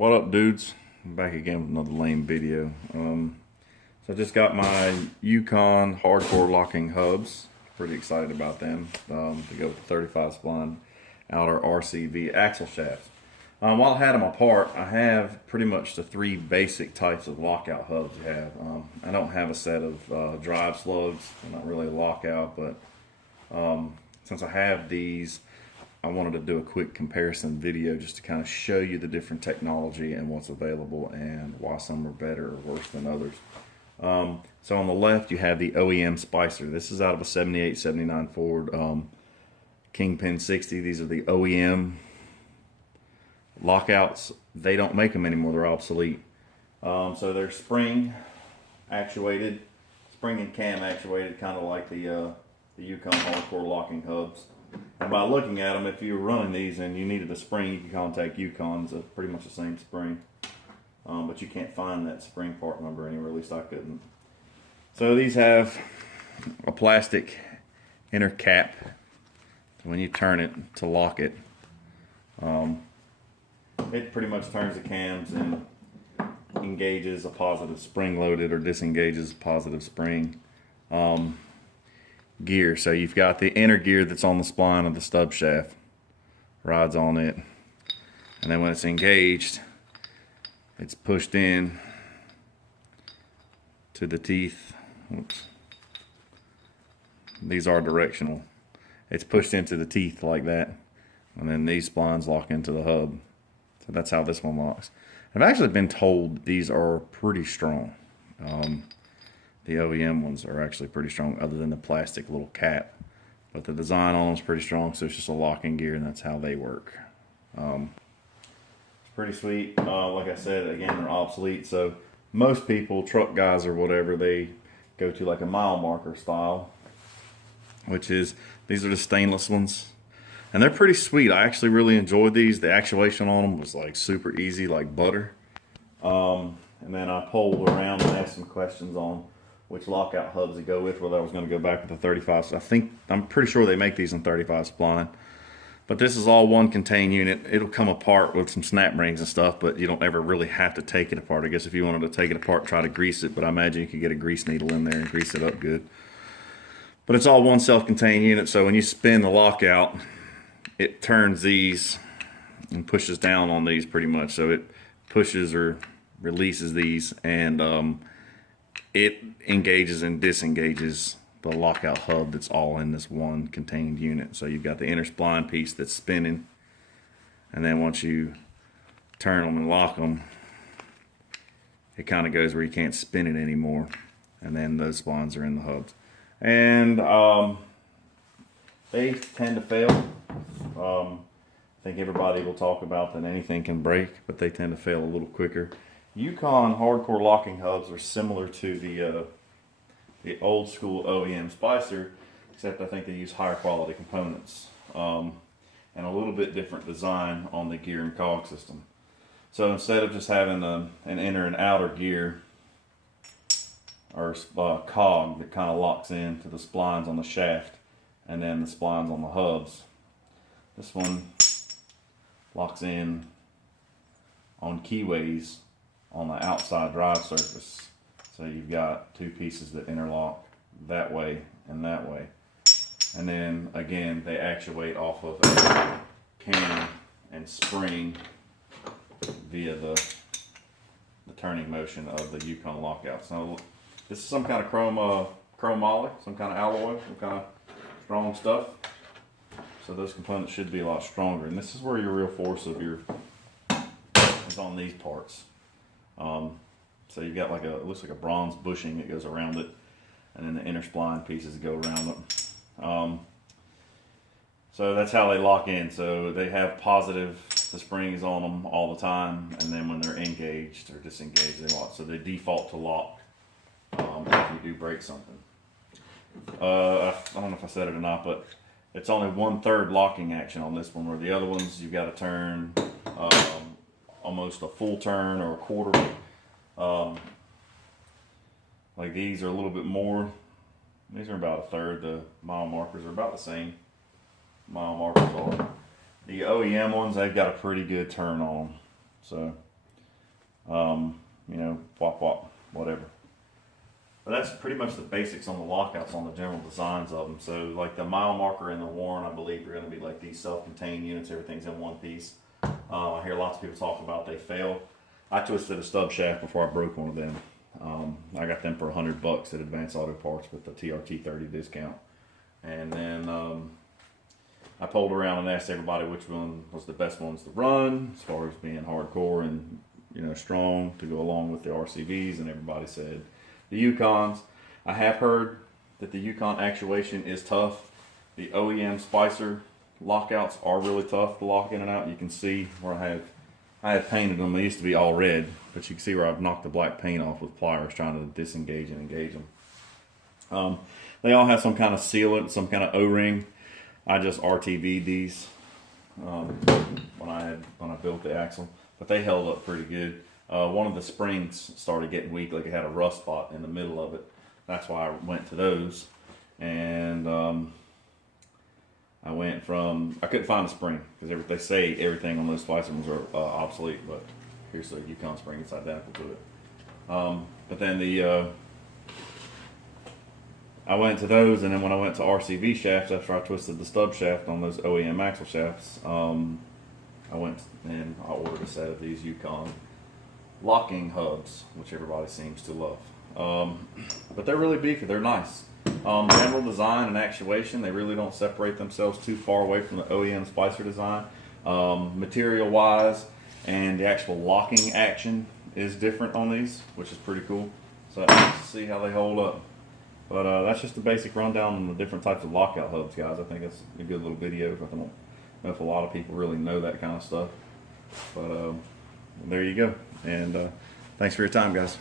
What up, dudes? I'm back again with another lame video. So I just got my Yukon hardcore locking hubs. Pretty excited about them to go with the 35 spline outer RCV axle shafts. While I had them apart, I have pretty much the three basic types of lockout hubs you have. I don't have a set of drive slugs. They're not really a lockout, but since I have these, I wanted to do a quick comparison video just to kind of show you the different technology and what's available and why some are better or worse than others. So on the left you have the Oem Spicer. This is out of a 78, 79 Ford Kingpin 60. These are the OEM lockouts. They don't make them anymore, they're obsolete. So they're spring actuated, spring and cam actuated, kind of like the Yukon hardcore locking hubs. And by looking at them, if you were running these and you needed a spring, you can contact Yukon. It's pretty much the same spring. But you can't find that spring part number anywhere, at least I couldn't. So these have a plastic inner cap. When you turn it to lock it, it pretty much turns the cams and engages a positive spring loaded or disengages a positive spring gear. So you've got the inner gear that's on the spline of the stub shaft, rides on it, and then when it's engaged, it's pushed in to the teeth. Oops. These are directional. It's pushed into the teeth like that, and then these splines lock into the hub. So that's how this one locks. I've actually been told these are pretty strong. The OEM ones are actually pretty strong, other than the plastic little cap. But the design on them is pretty strong, so it's just a locking gear, and that's how they work. It's pretty sweet. Like I said, again, they're obsolete. So most people, truck guys or whatever, they go to like a mile marker style, which is, these are the stainless ones. And they're pretty sweet. I actually really enjoyed these. The actuation on them was like super easy, like butter. And then I polled around and asked some questions on which lockout hubs to go with, whether I was going to go back with the 35. So I'm pretty sure they make these in 35 spline. But this is all one contained unit. It'll come apart with some snap rings and stuff, but you don't ever really have to take it apart. I guess if you wanted to take it apart, try to grease it, but I imagine you could get a grease needle in there and grease it up good. But it's all one self-contained unit, so when you spin the lockout, it turns these and pushes down on these pretty much. So it pushes or releases these, and it engages and disengages the lockout hub that's all in this one contained unit. So you've got the inner spline piece that's spinning, and then once you turn them and lock them, it kind of goes where you can't spin it anymore, and then those splines are in the hubs. And they tend to fail. I think everybody will talk about that anything can break, but they tend to fail a little quicker. Yukon hardcore locking hubs are similar to the old school OEM Spicer, except I think they use higher quality components and a little bit different design on the gear and cog system. So instead of just having an inner and outer gear or cog that kind of locks into the splines on the shaft and then the splines on the hubs, this one locks in on keyways on the outside drive surface. So you've got two pieces that interlock that way and that way. And then again, they actuate off of a cam and spring via the turning motion of the Yukon lockout. So this is some kind of chromoly, some kind of alloy, some kind of strong stuff. So those components should be a lot stronger. And this is where your real force of your is on these parts. So you've got like it looks like a bronze bushing that goes around it, and then the inner spline pieces go around it. So that's how they lock in. So they have positive, the springs on them all the time, and then when they're engaged or disengaged, they lock. So they default to lock if you do break something. I don't know if I said it or not, but it's only 1/3 locking action on this one, where the other ones you've got to turn almost a full turn or a quarter. Like these are a little bit more. These are about 1/3. The mile markers are about the same. Mile markers are. The OEM ones, they've got a pretty good turn on them. So You know, wop wop, whatever. But that's pretty much the basics on the lockouts on the general designs of them. So like the mile marker and the Warren, I believe are going to be like these self-contained units. Everything's in one piece. I hear lots of people talk about they fail. I twisted a stub shaft before I broke one of them. I got them for $100 at Advanced Auto Parts with the TRT 30 discount. And then I polled around and asked everybody which one was the best ones to run as far as being hardcore and, you know, strong to go along with the RCVs, and everybody said the Yukons. I have heard that the Yukon actuation is tough. The Oem Spicer lockouts are really tough to lock in and out. You can see where I have painted them. They used to be all red, but you can see where I've knocked the black paint off with pliers trying to disengage and engage them. They all have some kind of sealant, some kind of O-ring. I just RTV'd these when I built the axle, but they held up pretty good. One of the springs started getting weak, like it had a rust spot in the middle of it. That's why I went to those, and I couldn't find the spring because they say everything on those Spicer ones are obsolete, but here's the Yukon spring; it's identical to it. But then I went to those, and then when I went to RCV shafts after I twisted the stub shaft on those OEM axle shafts, I went and I ordered a set of these Yukon locking hubs, which everybody seems to love. But they're really beefy. They're nice. General design and actuation, they really don't separate themselves too far away from the OEM Spicer design. Material wise and the actual locking action is different on these, which is pretty cool. So let's see how they hold up. But that's just a basic rundown on the different types of lockout hubs, guys. I think it's a good little video. I don't know if a lot of people really know that kind of stuff. But there you go. And thanks for your time, guys.